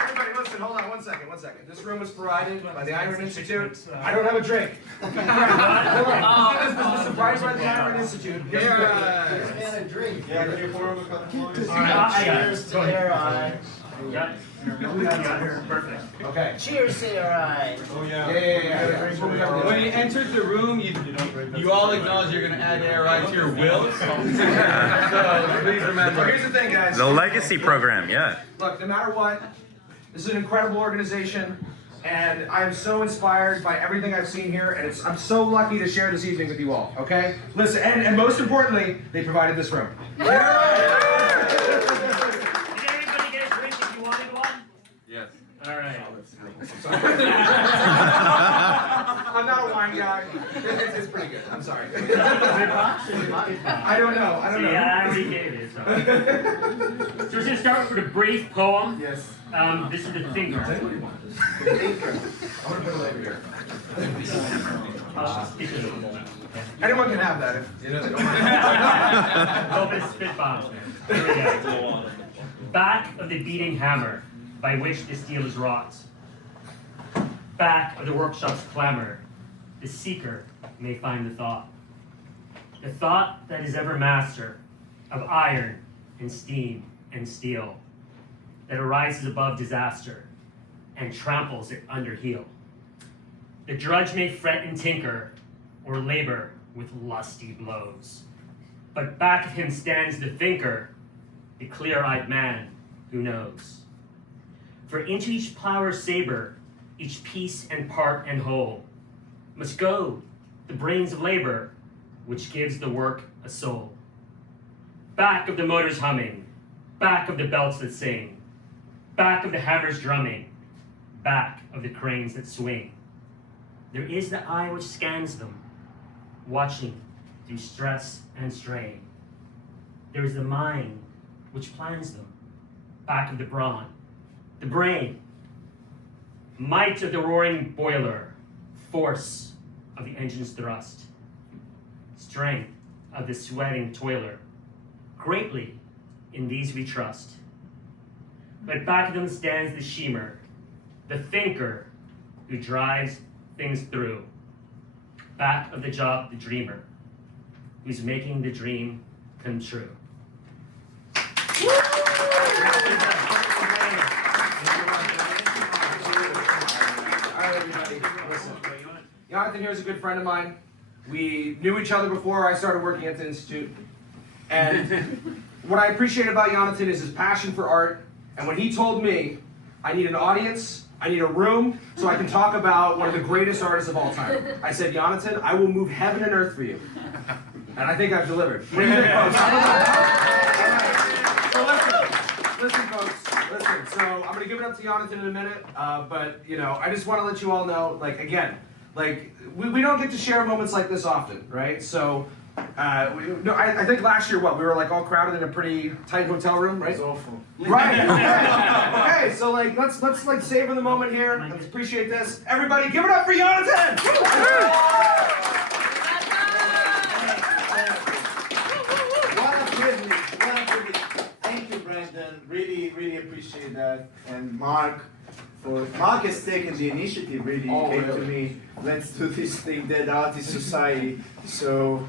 Everybody, listen, hold on one second. This room was provided by the Iron Institute. I don't have a drink. Hold on. This was supplied by the Iron Institute. Give this man a drink. Yeah, can you pour him a couple more? Cheers to their eye. Yeah. Perfect. Okay. Cheers to your eye. Oh yeah. Yeah. When you entered the room, you all acknowledge you're going to add ARI to your will. So please remember. So here's the thing, guys. The legacy program, yeah. Look, no matter what, this is an incredible organization, and I am so inspired by everything I've seen here, and I'm so lucky to share this evening with you all, okay? Listen, and most importantly, they provided this room. Did everybody get a drink if you wanted one? Yes. All right. I'm not a wine guy. It's pretty good. I'm sorry. I don't know. Yeah, I already gave it. So we're going to start with a brief poem. Yes. This is the thinker. I want to put it over here. Anyone can have that if they don't mind. Open spit bombs, man. Here we go. Back of the beating hammer by which the steel is wrought. Back of the workshop's clamor, the seeker may find the thought. The thought that is ever master of iron and steam and steel, that arises above disaster and tramples it under heel. The drudge may fret and tinker or labor with lusty blows, but back of him stands the thinker, the clear-eyed man who knows. For into each plower's saber, each piece and part and whole, must go the brains of labor, which gives the work a soul. Back of the motors humming, back of the belts that sing, back of the hammers drumming, back of the cranes that swing, there is the eye which scans them, watching through stress and strain. There is the mind which plans them, back of the brawn, the brain, might of the roaring boiler, force of the engine's thrust, strength of the sweating toiler. Greatly in these we trust. But back of them stands the schemer, the thinker who drives things through. Back of the job, the dreamer, who's making the dream come true. Yonatan here is a good friend of mine. We knew each other before I started working at the Institute. And what I appreciate about Yonatan is his passion for art. And when he told me, I need an audience, I need a room, so I can talk about one of the greatest artists of all time, I said, Yonatan, I will move heaven and earth for you. And I think I've delivered. What do you think, folks? So listen, folks. Listen, so I'm going to give it up to Yonatan in a minute. But, you know, I just want to let you all know, like, again, like, we don't get to share moments like this often, right? So, I think last year, we were like all crowded in a pretty tight hotel room, right? It's awful. Right. Okay, so like let's like savor the moment here. Let's appreciate this. Everybody, give it up for Yonatan! What a privilege. Thank you, Brandon. Really appreciate that. And Mark has taken the initiative, really came to me. Let's do this thing, Dead Artist Society. So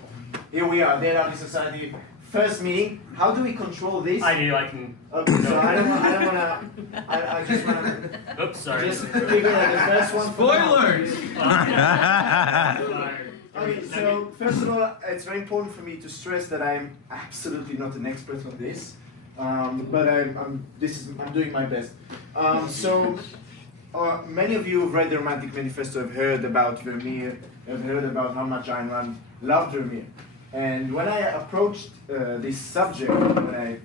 here we are, Dead Artist Society. First meeting. How do we control this? I do, I can. Okay, so I just wanna. Oops, sorry. Just figure out the first one. Spoilers! Okay, so first of all, it's very important for me to stress that I'm absolutely not an expert on this, but I'm doing my best. Many of you have read the Romantic Manifesto, have heard about Vermeer, have heard about how much I loved Vermeer. And when I approached this subject, when I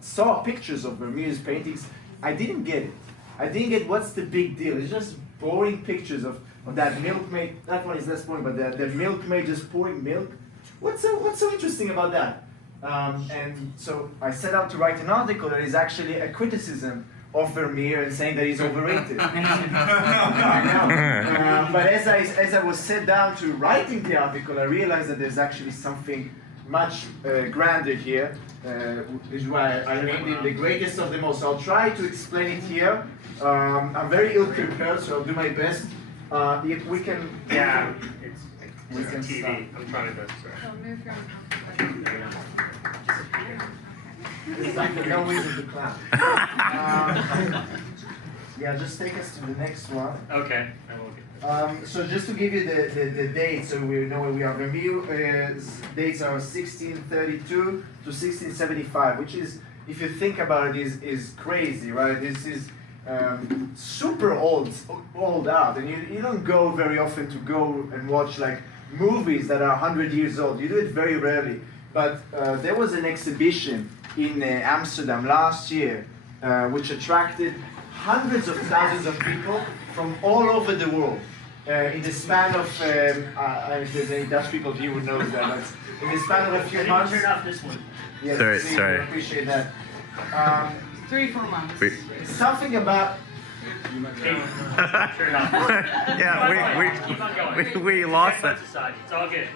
saw pictures of Vermeer's paintings, I didn't get it. I didn't get what's the big deal. It's just boring pictures of that milkmaid. That one is less boring, but that milkmaid just pouring milk. What's so interesting about that? And so I set out to write an article that is actually a criticism of Vermeer and saying that he's overrated. But as I was set down to writing the article, I realized that there's actually something much grander here. Is why I named it the greatest of them all. So I'll try to explain it here. I'm very ill prepared, so I'll do my best. If we can, Yeah, we can TV. start. I'm trying to. So move your It's like the no wings of the clown. Yeah, just take us to the next one. Okay. I will get So just to give you the dates, so we know where we are. Vermeer's dates are 1632 to 1675, which is, if you think about it, is crazy, right? This is super old art, and you don't go very often to go and watch like movies that are 100 years old. You do it very rarely. But there was an exhibition in Amsterdam last year, which attracted hundreds of thousands of people from all over the world. In the span of, if there's any Dutch people here who knows that, but in the span of a few months. Turn off this one. Yes, Sorry. I appreciate that. 3-4 months. Something about, Turn it off. Keep on going. we lost that. Society. It's all good.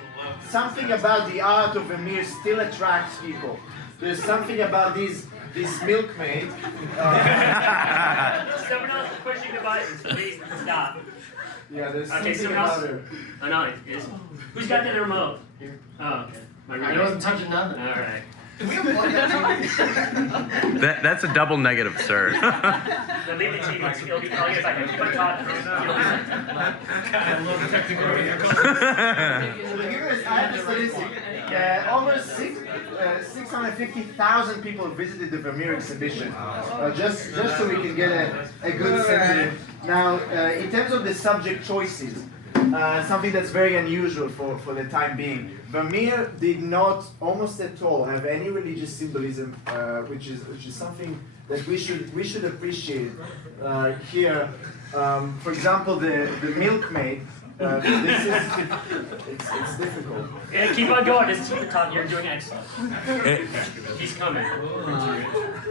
something about the art of Vermeer still attracts people. There's something about this Milkmaid. Someone else is pushing the buttons. Please stop. Yeah, there's Okay, something someone about else. her. Oh no, it's who's got the remote? Oh, okay. My I remote. wasn't touching nothing. All right. That's a double negative, sir. Then leave the TV. I'll get back. Put it on. I love technical So the giver is, I have the statistic. Over 650,000 people visited the Vermeer exhibition. Just so we can get a good sense of it. Now, in terms of the subject choices, something that's very unusual for the time being. Vermeer did not, almost at all, have any religious symbolism, which is something that we should appreciate here. For example, the Milkmaid. This is it's difficult. Yeah, keep on going. This is the top. You're doing excellent. He's coming.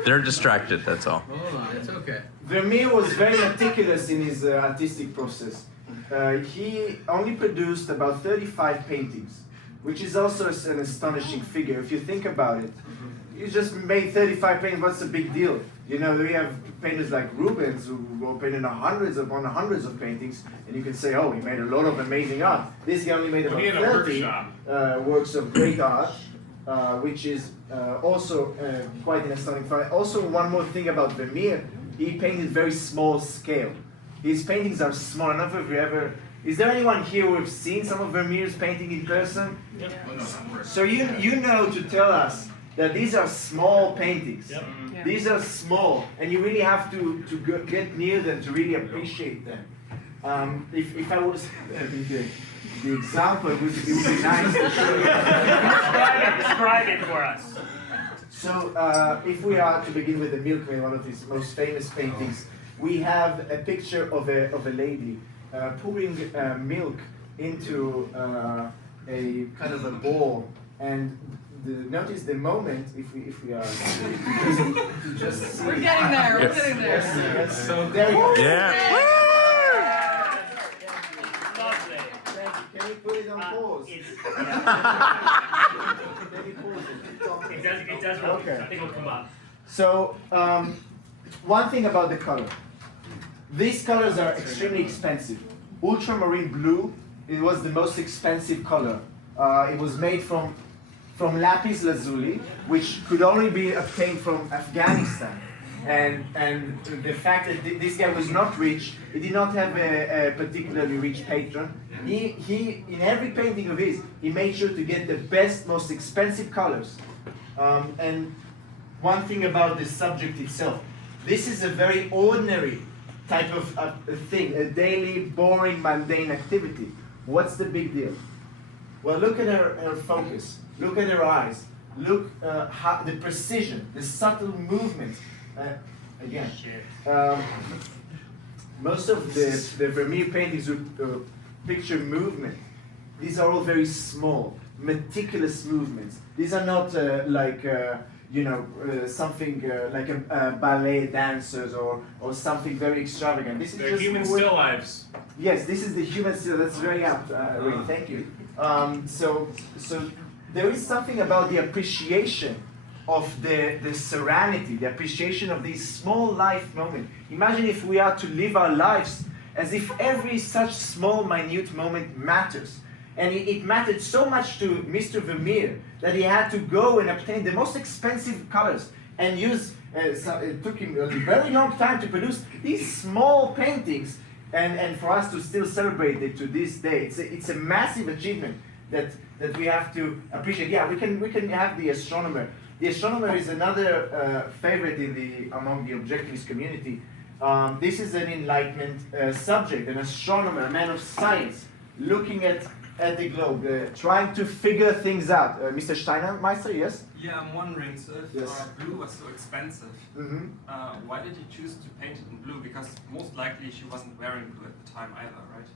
They're distracted, that's all. It's okay. Vermeer was very meticulous in his artistic process. He only produced about 35 paintings, which is also an astonishing figure. If you think about it, he just made 35 paintings. What's the big deal? You know, we have painters like Rubens who painted hundreds upon hundreds of paintings, and you can say, oh, he made a lot of amazing art. This guy only made about 30 works of great art, which is also quite an astonishing fact. Also, one more thing about Vermeer, he painted very small scale. His paintings are small. I don't know if you ever. Is there anyone here who have seen some of Vermeer's painting in person? Yep. So you know to tell us that these are small paintings. Yep. Yeah. These are small, and you really have to get near them to really appreciate them. If I was the example, it would be nice to show you. Describe it for us. So if we are to begin with the Milkmaid, one of his most famous paintings, we have a picture of a lady pouring milk into a kind of a bowl, and notice the moment if we are just see. We're getting there. We're getting there. Yes. So there you go. Yeah. Lovely. Can you put it on pause? It's, Can you pause it? It's on. it does. Okay. Something will come up. So, one thing about the color. These colors are extremely expensive. Ultramarine blue, it was the most expensive color. It was made from lapis lazuli, which could only be obtained from Afghanistan. And the fact that this guy was not rich, he did not have a particularly rich patron. He in every painting of his, he made sure to get the best, most expensive colors. And one thing about the subject itself, this is a very ordinary type of thing, a daily, boring, mundane activity. What's the big deal? Well, look at her focus. Look at her eyes. Look how the precision, the subtle movements. Again, most of the Vermeer paintings with picture movement, these are all very small, meticulous movements. These are not something like a ballet dancers or something very extravagant. This is They're just human still lives. Yes, this is the human still. That's very apt, Ray. Thank you. So there is something about the appreciation of the serenity, the appreciation of these small life moments. Imagine if we are to live our lives as if every such small, minute moment matters. And it mattered so much to Mr. Vermeer that he had to go and obtain the most expensive colors and use, it took him a very long time to produce these small paintings, and for us to still celebrate it to this day. It's a massive achievement that we have to appreciate. Yeah, we can have the Astronomer. The Astronomer is another favorite among the objectivist community. This is an Enlightenment subject, an astronomer, a man of science, looking at the globe, trying to figure things out. Mr. Steinermeister, yes? Yeah, I'm wondering, so if Yes. blue was so expensive, why did you choose to paint it in blue? Because most likely she wasn't wearing blue at the time either, right?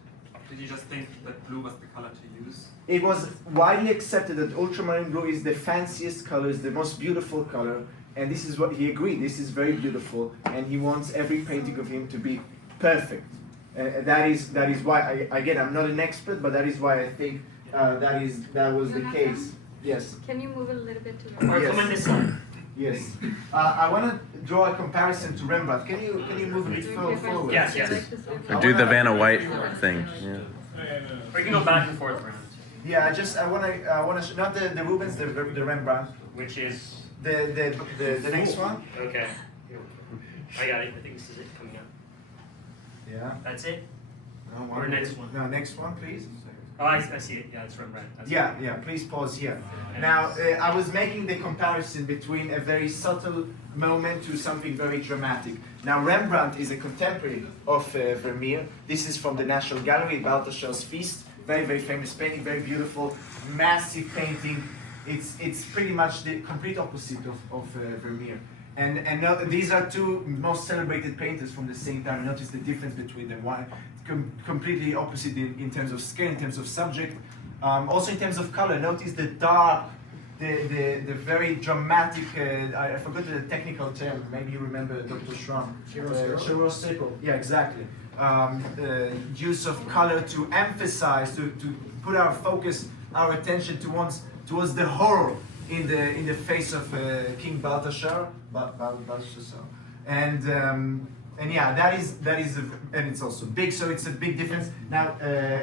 Did you just think that blue was the color to use? It was widely accepted that ultramarine blue is the fanciest color, is the most beautiful color, and this is what he agreed. This is very beautiful, and he wants every painting of him to be perfect. That is why again, I'm not an expert, but that is why I think that was the case. Yes. Can you move a little bit to the Or Yes. come on this side. Yes. I want to draw a comparison to Rembrandt. Can you move a bit forward? Yes, yes. Or do the Vanna White thing. Yeah. Or you can go back and forth around. Yeah. I want to not the Rubens, the Rembrandt. Which is The next one. okay. I got it. I think this is it coming up. Yeah. That's it. No, Or next one. No, next one, please. Oh, I see it. Yeah, it's Rembrandt. That's Yeah. Please pause here. Now, I was making the comparison between a very subtle moment to something very dramatic. Now, Rembrandt is a contemporary of Vermeer. This is from the National Gallery, Balthasar's Feast. Very, very famous painting, very beautiful, massive painting. It's pretty much the complete opposite of Vermeer. And these are two most celebrated painters from the same time. Notice the difference between them. One completely opposite in terms of scale, in terms of subject, also in terms of color. Notice the dark, the very dramatic. I forgot the technical term. Maybe you remember Dr. Schramm. Chiaroscuro. Yeah, exactly. Use of color to emphasize, to put our focus, our attention towards the horror in the face of King Balthasar, and yeah, that is and it's also big, so it's a big difference. Now,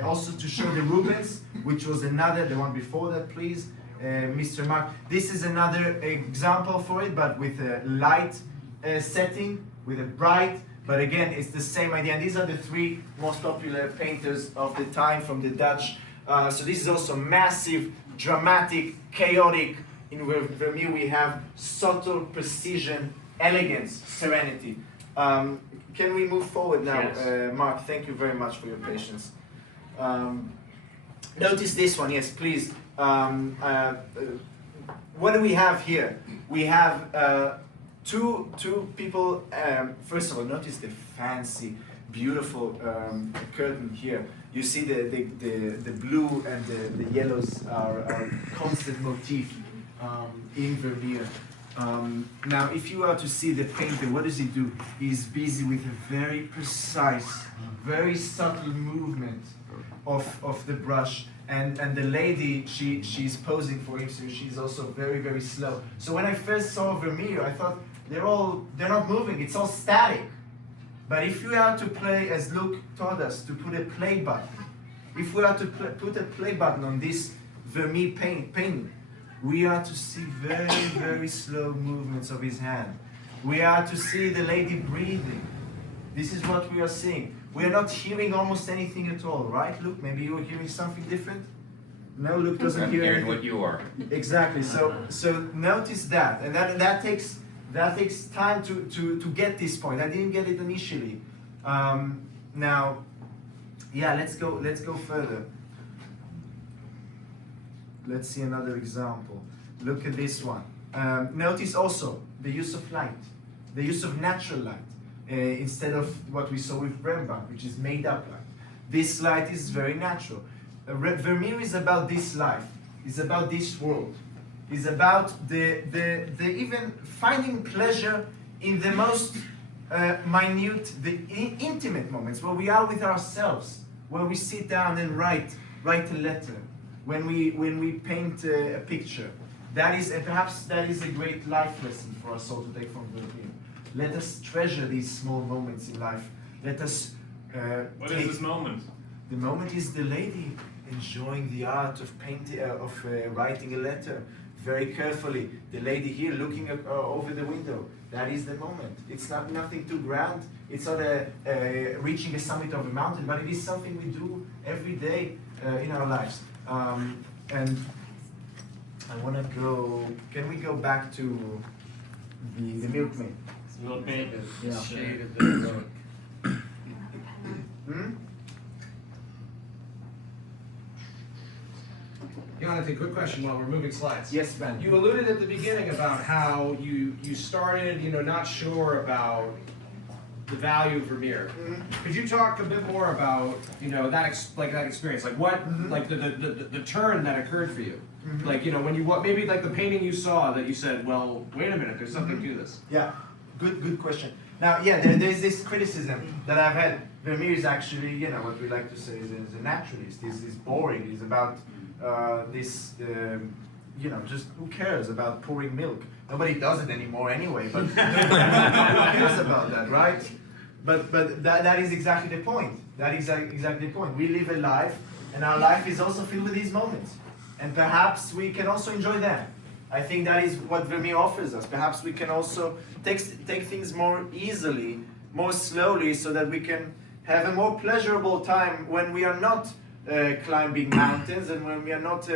also to show the Rubens, which was the one before that, please, Mr. Mark. This is another example for it, but with a light setting, with a bright. But again, it's the same idea. And these are the three most popular painters of the time from the Dutch. So this is also massive, dramatic, chaotic. In Vermeer we have subtle precision, elegance, serenity. Can we move forward now? Yes. Mark, thank you very much for your patience. Notice this one, yes, please. What do we have here? We have two people. First of all, notice the fancy, beautiful curtain here. You see the blue and the yellows are a constant motif in Vermeer. Now, if you are to see the painter, what does he do? He's busy with a very precise, very subtle movement of the brush. And the lady, she's posing for him, so she's also very, very slow. So when I first saw Vermeer, I thought they're not moving, it's all static. But if you are to play, as Luc taught us, to put a play button, if we are to put a play button on this Vermeer painting, we are to see very, very slow movements of his hand. We are to see the lady breathing. This is what we are seeing. We are not hearing almost anything at all, right, Luc? Maybe you are hearing something different? No, Luc doesn't hear anything. what you are. Exactly. So notice that, and that takes time to get this point. I didn't get it initially. Now, yeah, let's go further. Let's see another example. Look at this one. Notice also the use of light, the use of natural light, instead of what we saw with Rembrandt, which is made up light. This light is very natural. Vermeer is about this life, is about this world, is about the even finding pleasure in the most minute, the intimate moments where we are with ourselves, where we sit down and write a letter, when we paint a picture, that is, and perhaps that is a great life lesson for us all to take from Vermeer. Let us treasure these small moments in life. Let us. What is this moment? The moment is the lady enjoying the art of painting, writing a letter very carefully. The lady here looking over the window. That is the moment. It's not nothing too grand. It's not reaching a summit of a mountain, but it is something we do every day in our lives. And I want to go. Can we go back to the Milkmaid? Milkmaid. Yeah. Shade of the road. Yonatan, quick question while we're moving slides. Yes, Ben. You alluded at the beginning about how you started, not sure about the value of Vermeer. Could you talk a bit more about, that experience, like what, like the turn that occurred for you, like when you maybe like the painting you saw that you said, well, wait a minute, there's something to this. Yeah, good question. Now, yeah, there's this criticism that I've had. Vermeer is actually, what we like to say is a naturalist. He's boring. He's about just who cares about pouring milk? Nobody does it anymore anyway, but who cares about that, right? But that is exactly the point. That is exactly the point. We live a life, and our life is also filled with these moments. And perhaps we can also enjoy them. I think that is what Vermeer offers us. Perhaps we can also take things more easily, more slowly, so that we can have a more pleasurable time when we are not climbing mountains and when we are not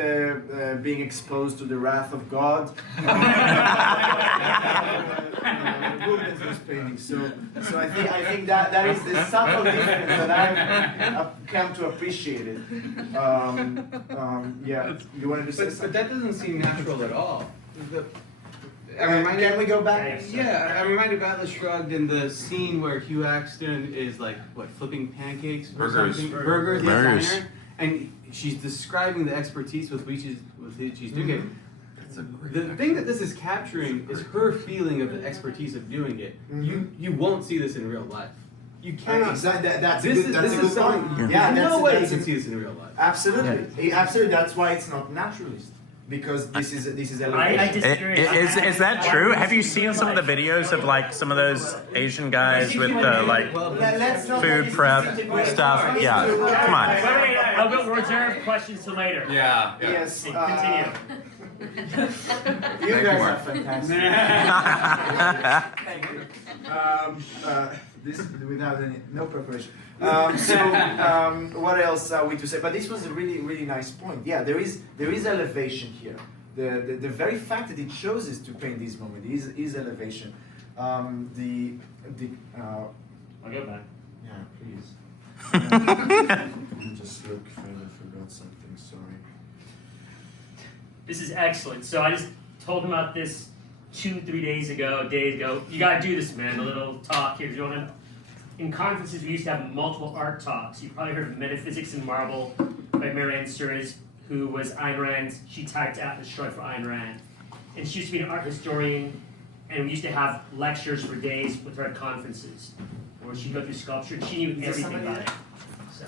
being exposed to the wrath of God. Rubens was painting. So I think that is the subtle difference that I've come to appreciate it. Yeah, you wanted to say something? But that doesn't seem natural at all. Can we go back? Yeah, I'm reminded of Atlas Shrugged in the scene where Hugh Axton is like, flipping pancakes or Burgers. something? Burgers, the Burgers. designer. And she's describing the expertise with which she's doing it. The thing that this is capturing is her feeling of the expertise of doing it. You won't see this in real life. You cannot. Exactly. That's a This good is point. something. Yeah, There's no way you that's can see this in real life. absolutely. Absolutely. That's why it's not naturalist. Because this is elevation. I disagree. Is that true? Have you seen some of the videos of like some of those Asian guys with the like Let's not food get prep specific with- stuff? Yeah, come on. Wait, I'll reserve questions till later. Yeah. Yes. Continue. You guys are fantastic. This without no preparation. What else are we to say? But this was a really nice point. Yeah, there is elevation here. The very fact that it chose us to paint this moment is elevation. I'll go back. Yeah, please. Let me just look if I forgot something. Sorry. This is excellent. So I just told him about this 2-3 days ago, You gotta do this, man. A little talk here. In conferences, we used to have multiple art talks. You probably heard of Metaphysics in Marble by Marianne Suarez, who was Ayn Rand. She typed Atlas Shrugged for Ayn Rand. And she used to be an art historian, and we used to have lectures for days with her at conferences, where she'd go through sculpture. She knew everything about it. So,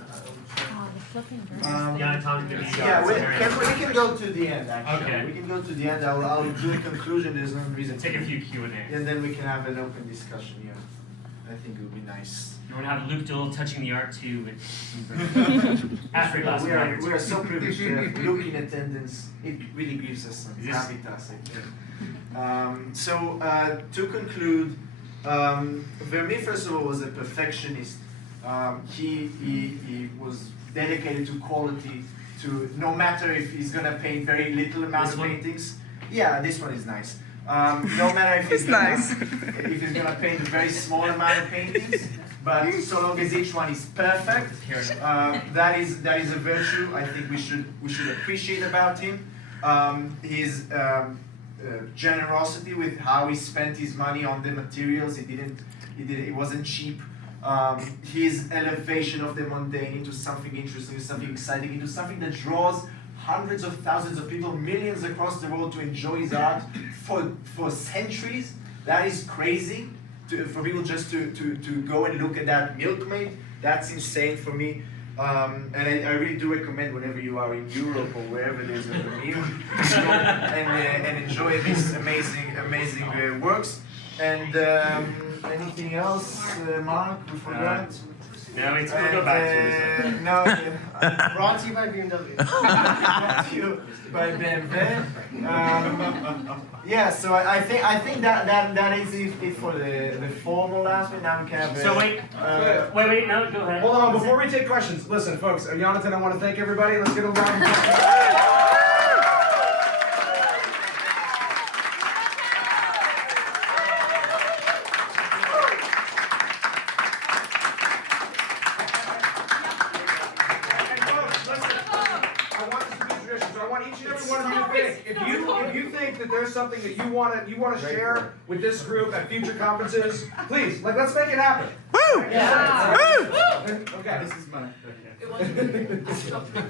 Yonatan, maybe Yeah, we can go to the end, actually. Okay. We can go to the end. I'll do a conclusion. There's no reason to. take a few Q&A. And then we can have an open discussion here. I think it would be nice. You want to have Luc touching the art too, but after a glass of wine or two. We are so privileged to have Luc in attendance. It really gives us some gravitas. To conclude, Vermeer, first of all, was a perfectionist. He was dedicated to quality, to no matter if he's gonna paint very little amount of paintings. Yeah, this one is nice. No matter if he's gonna paint a very small amount of paintings, but so long as each one is perfect, that is a virtue I think we should appreciate about him. His generosity with how he spent his money on the materials. It wasn't cheap. His elevation of the mundane into something interesting, into something exciting, into something that draws hundreds of thousands of people, millions across the world to enjoy his art for centuries. That is crazy for people just to go and look at that Milkmaid. That's insane for me. And I really do recommend whenever you are in Europe or wherever there's a Vermeer, and enjoy these amazing works. And anything else, Mark? We forgot. No, we'll go back to this. No, Brought to you by BMW. brought to you by BMW. Yeah, so I think that is it for the formal aspect. Now we can have. So wait, no, go ahead. Hold on, before we take questions, listen, folks, Yonatan, I want to thank everybody. Let's get a round of applause. If you think that there's something that you want to share with this group at future conferences, please, let's make it happen. Woo! Yeah. Woo! Okay. This is mine.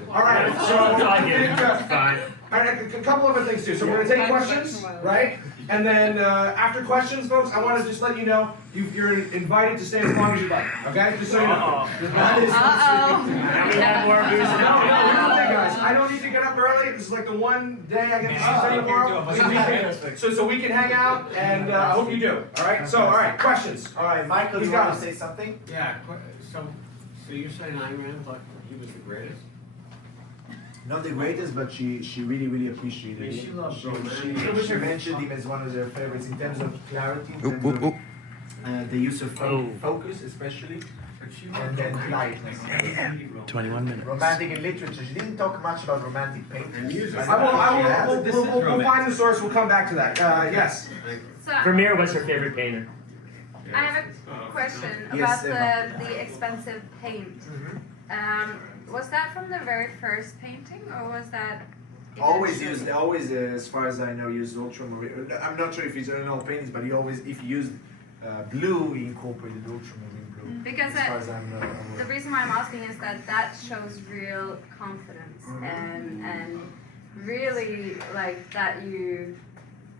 All right. So I get it. Fine. all right, a couple other things too. So we're gonna take questions, right? And then after questions, folks, I want to just let you know you're invited to stay as long as you like. Okay? Just so you know. Uh-oh. Uh-oh. Now we have more booze and No, alcohol. guys, I don't need to get up early. This is like the one day I get to see Sunny tomorrow. So we can hang out, and I hope you do. All right. So all right, questions. All right, Michael, He's you want got to it. say something? Yeah, so you're saying Ayn Rand thought he was the greatest? Not the greatest, but she really appreciated I mean, it. she loved She Romantic. mentioned him as one of her favorites in terms of clarity, in Oop, terms oop, oop. of the use of Oh. focus, especially, But she and loved then Romantic. lightness. 21 minutes. Romantic in literature. She didn't talk much about romantic painting. And music. We'll find the source. We'll come back to that. Yes. So Vermeer was her favorite painter. I have a question Yes, about the expensive paint. Was that from the very first painting, or was that? Always, as far as I know, used ultramarine. I'm not sure if he's in all paintings, but if he used blue, he incorporated ultramarine blue. Because as far as I'm the aware. reason why I'm asking is that shows real confidence and really like that you.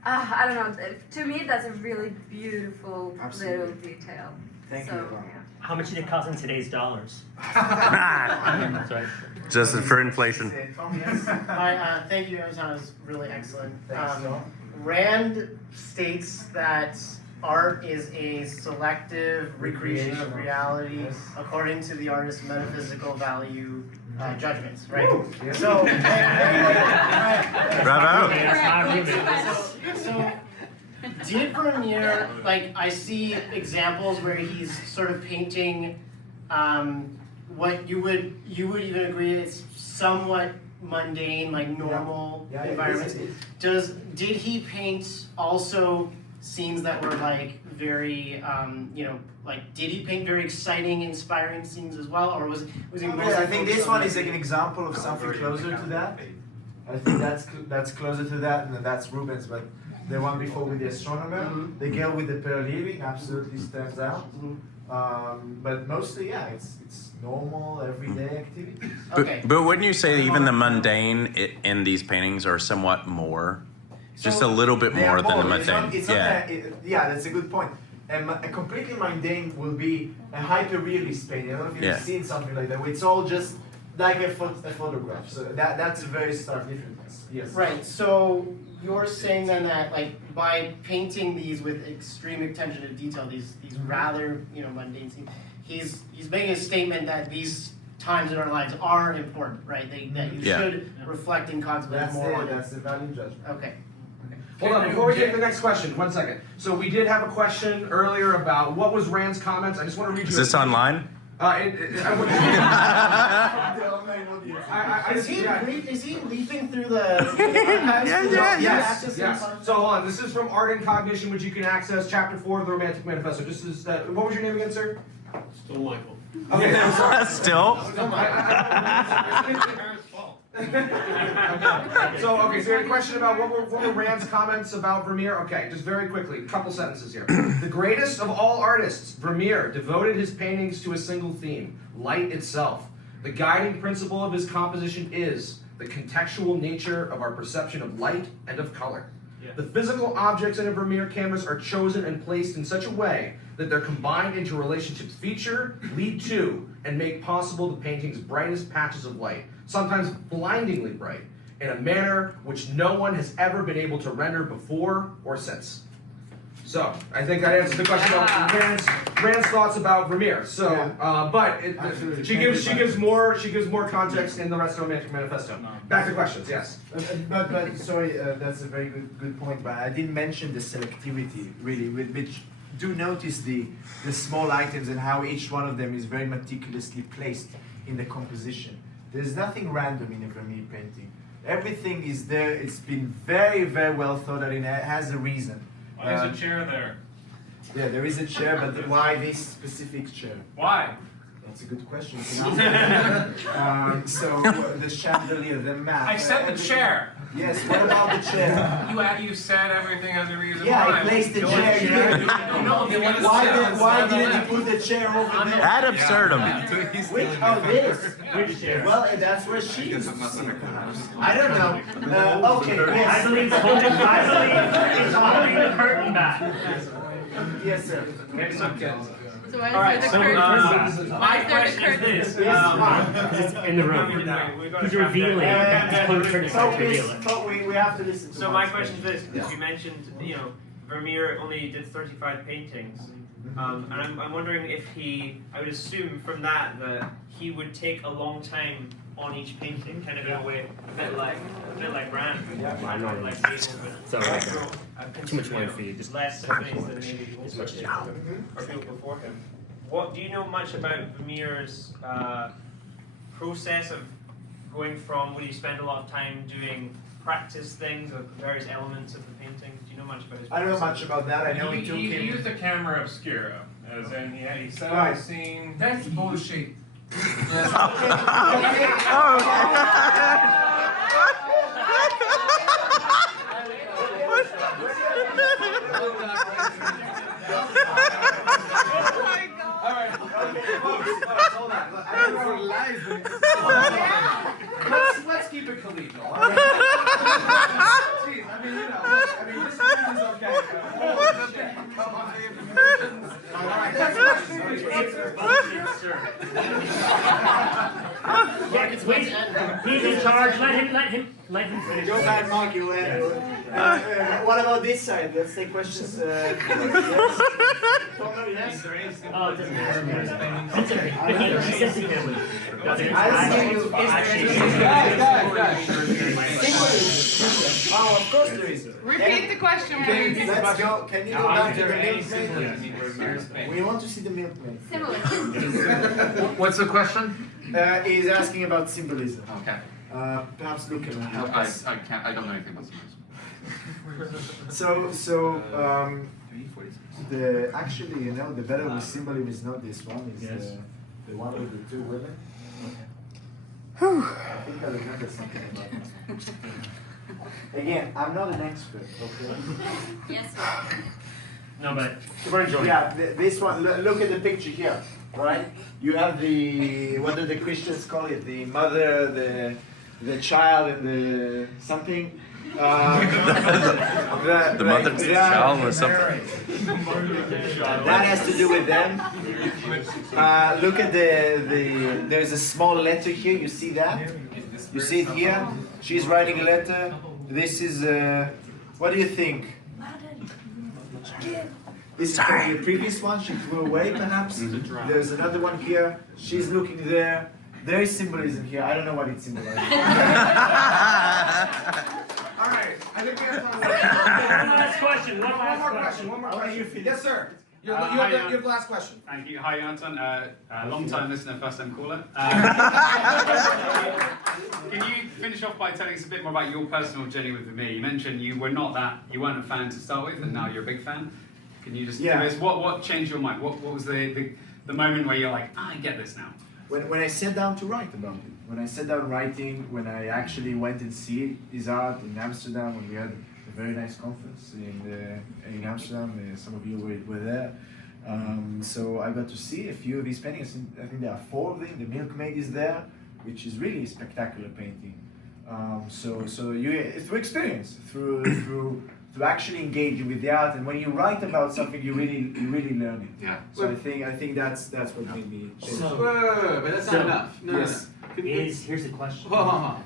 I don't know. To me, that's a really beautiful Absolutely. little detail. Thank so, you. yeah. How much did it cost in today's dollars? Sorry. Just for inflation. Tom, yes. Hi, thank you, Yonatan. It was really excellent. Thanks, Tom. Rand states that art is a selective recreation of reality according to the artist's metaphysical value judgments, right? Yes. So, Bravo. Okay, that's not Rubens. So, did Vermeer, like, I see examples where he's sort of painting what you would even agree is somewhat mundane, like normal Yeah, environments. Did he paint also scenes that were like very, like did he paint very exciting, inspiring scenes as well, or was he mostly I think this focused one on is like an example of something closer to that. I think that's closer to that, and that's Rubens, but the one before with the Astronomer, the girl with the pearl earring absolutely stands out. But mostly, yeah, it's normal, everyday activity. Okay. But wouldn't you say even the mundane in these paintings are somewhat more? Just a little bit They are more than the It's not- mundane. it's not Yeah. that- yeah, that's a good point. And a completely mundane will be a hyper-realist painting. I don't know if you've Yeah. seen something like that, where it's all just like a photograph. So that's a very stark difference. Yes. Right, so you're saying then that like by painting these with extreme attention to detail, these rather mundane scenes, he's making a statement that these times in our lives are important, right? That you Yeah. should reflect and contemplate That's more on the it. that's the value judgment. Okay. Hold on, before we take the next question, 1 second. So we did have a question earlier about what was Rand's comments. I just want to read you. Is this online? I Is just, he yeah. is he leaping through the archives? Yes. So hold on. This is from Art and Cognition, which you can access, Chapter 4 of the Romantic Manifesto. Just as what was your name again, sir? Still Michael. Okay, I'm sorry. Still? So we had a question about what were Rand's comments about Vermeer. Okay, just very quickly, a couple sentences here. The greatest of all artists, Vermeer, devoted his paintings to a single theme, light itself. The guiding principle of his composition is the contextual nature of our perception of light and of color. The physical objects in a Vermeer canvas are chosen and placed in such a way that their combined interrelationships feature, lead to, and make possible the painting's brightest patches of light, sometimes blindingly bright, in a manner which no one has ever been able to render before or since. So, I think that answers the question about Rand's thoughts about Vermeer. So, she gives more context in the rest of Romantic Manifesto. Back to questions, yes. But sorry, that's a very good point. But I didn't mention the selectivity really, which do notice the small items and how each one of them is very meticulously placed in the composition. There's nothing random in a Vermeer painting. Everything is there. It's been very, very well thought out, and it has a reason. Why is a chair there? Yeah, there is a chair, but why this specific chair? Why? That's a good question. So the chandelier, the map. I said the chair. Yes. What about the chair? You said everything has a reason. Yeah, why. I placed the chair here. Why didn't he put the chair over there? Ad absurdum. Which? Oh, this. Which chair? Well, that's where she used to sit, perhaps. I don't know. Okay. I Yes. believe it's holding the curtain back. Yes, sir. So why is Alright, there so the curtain? my Why is there the question is curtain? this. It's in the room. He's revealing. He's pulling the curtain aside to reveal it. We have to listen to So my Mark's question is this, because you mentioned, Vermeer only did 35 paintings, and I'm wondering if I would assume from that he would take a long time on each painting, kind of in a way, a bit like Brand, I know. like Hazel, but Too much wine for you. Just less symphonies than maybe most of the or people before him. What do you know much about Vermeer's process of going from when you spend a lot of time doing practice things of various elements of the painting? Do you know much about his process? I don't know much about that. I know He it took him. used a camera obscura, as in he set Right. up a scene. That's bullshit. Let's keep it collegial. All right? Jeez, this is okay. Come on. All right, next Wait, he's in charge. Let him finish. Go back, Mark. You what about this side? Let's take questions. Yes. Oh, it doesn't matter. That's okay. But he says he can. Oh, of course there is. Repeat the question, Okay, please. let's go. Can you go back to the Milkmaid? We want to see the Milkmaid. Symbolism. What's the question? He's asking about symbolism. Okay. Perhaps Luc can help I us. can't. I don't know anything about symbolism. Actually, the better with symbolism is not this one. Is Yes. the one with the two women. I think I remember something about that. Again, I'm not an expert. Okay. Yes. No, but we're enjoying. Yeah, this one. Look at the picture here, right? You have what do the Christians call it? The mother, the child, and the something. The mother's child or something. That has to do with them. Look at there's a small letter here. You see that? You see it here? She's writing a letter. This is, what do you think? This is from the previous one. She threw away, perhaps. There's another one here. She's looking there. There is symbolism here. I don't know what it symbolizes. All right, I think we have time. One last question. One more question. Yes, sir. You have the last question. Thank you. Hi, Yonatan. Long time listener, first time caller. Can you finish off by telling us a bit more about your personal journey with Vermeer? You mentioned you weren't a fan to start with, and now you're a big fan. Can you just give us what changed your mind? What was the moment where you're like, I get this now? When I sat down to write about it, when I sat down writing, when I actually went and see his art in Amsterdam, when we had a very nice conference in Amsterdam, some of you were there. So I got to see a few of his paintings. I think there are 4 of them. The Milkmaid is there, which is really a spectacular painting. So you through experience, through to actually engage with the art. And when you write about something, you really learn it. Yeah. So I think that's what made me change. But that's not enough. No, yes. Here's the question. Hold on.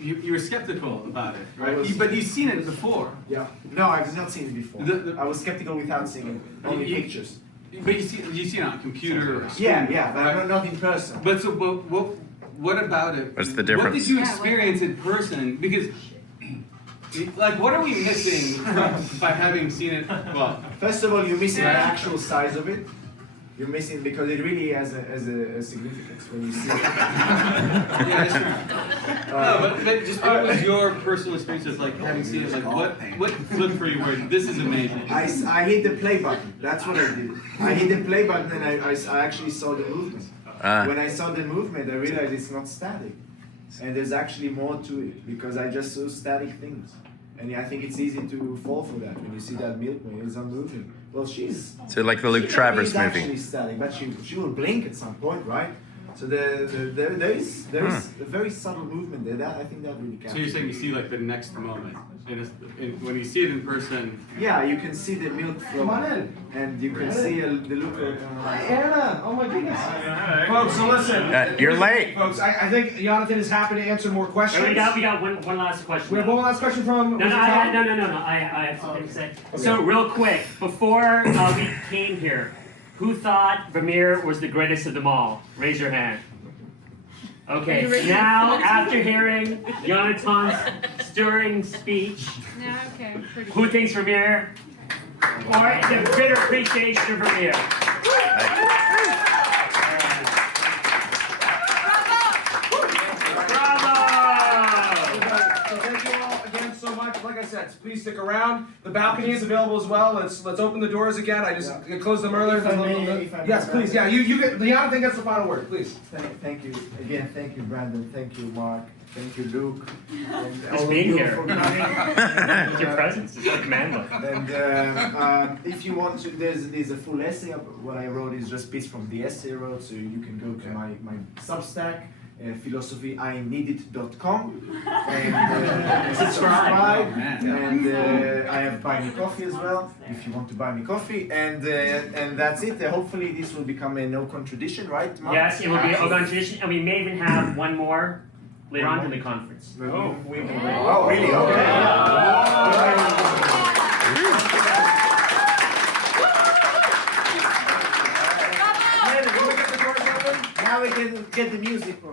You were skeptical about it, right? But you've seen it before. Yeah. No, I've not seen it before. I was skeptical without seeing it. Only pictures. But you see it on a computer. Or screen, Yeah, but right? not in person. But so, what about it? What's the difference? What did you experience in person? Because, like, what are we missing by having seen it? Well, First of all, you're missing the actual size of it. You're missing because it really has a significance when you see it. yeah, that's true. But just what was your personal experiences like having seen it? Like, what flipped for you where this is amazing? I hit the play button. That's what I did. I hit the play button and I actually saw the movement. When I saw the movement, I realized it's not static. And there's actually more to it because I just saw static things. And I think it's easy to fall for that when you see that Milkmaid is unmoving. Well, she's... So like the Luc Travers movie. actually static, but she will blink at some point, right? So there is a very subtle movement there. That I think that really counts. So you're saying you see like the next moment, when you see it in person. Yeah, you can see the milk flow. Come on in. And you can see the look. Hi, Anna. Oh my goodness. Folks, so listen. You're late. Folks, I think Yonatan is happy to answer more questions. We got one last question. We have one last question from. No, I have something to say. Okay. So real quick, before we came here, who thought Vermeer was the greatest of them all? Raise your hand. Okay, now after hearing Yonatan's stirring speech, who thinks Vermeer, or the bitter appreciation of Vermeer? So much. Like I said, please stick around. The balcony is available as well. Let's open the doors again. I just closed them earlier. Yes, please. Yeah, you get. Yonatan gets the final word, please. Thank you again. Thank you, Brandon. Thank you, Mark. Thank you, Luc. And Just being here. For coming. With your presence, it's like manly. And if you want to, there's a full essay of what I wrote. Is just piece from the essay I wrote, so you can go to my Substack. philosophyIneedit.com and subscribe. And I have Buy Me Coffee as well, if you want to buy me coffee. And that's it. Hopefully this will become a no contradiction, right, Mark? Yes, it will be a no contradiction, and we may even have one more later on in the conference. Oh, really? Okay. Now we can get the music on.